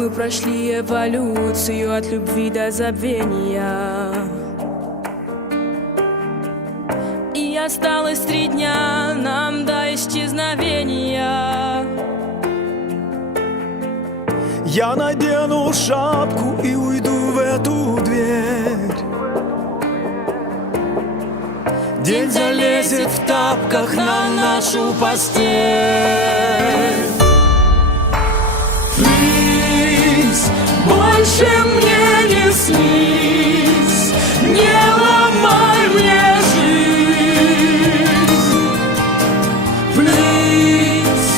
Мы прошли эволюцию от любви до забвения, и осталось 3 дня нам до исчезновения. Я надену шапку и уйду в эту дверь. День залезет в тапках на нашу постель. Please, больше мне не снись, не ломай мне жизнь. Please,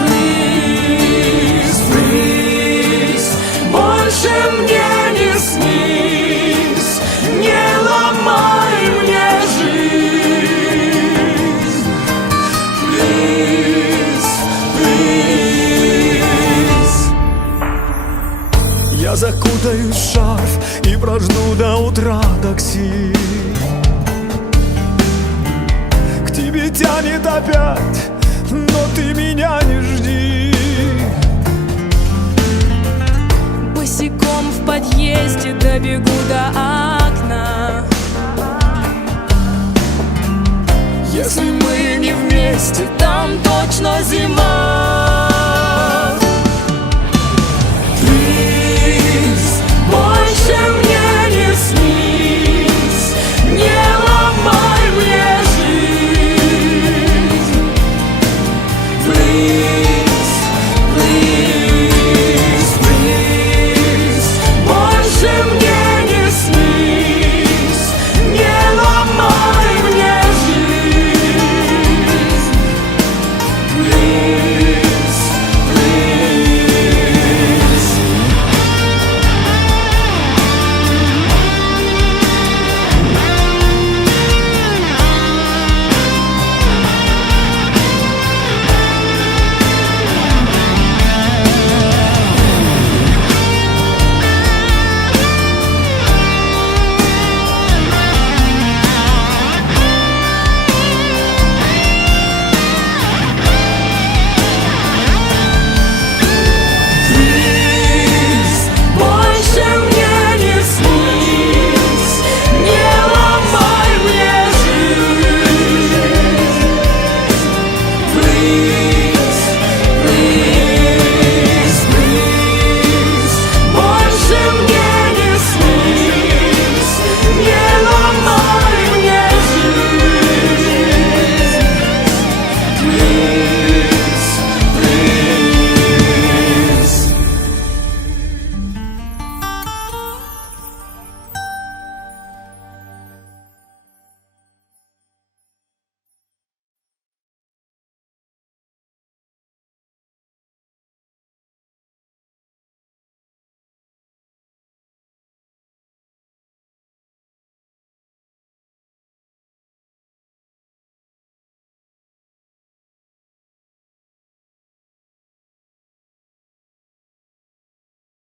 please, please, больше мне не снись, не ломай мне жизнь. Please, please. Я закутаюсь в шарф и прожду до утра такси. К тебе тянет опять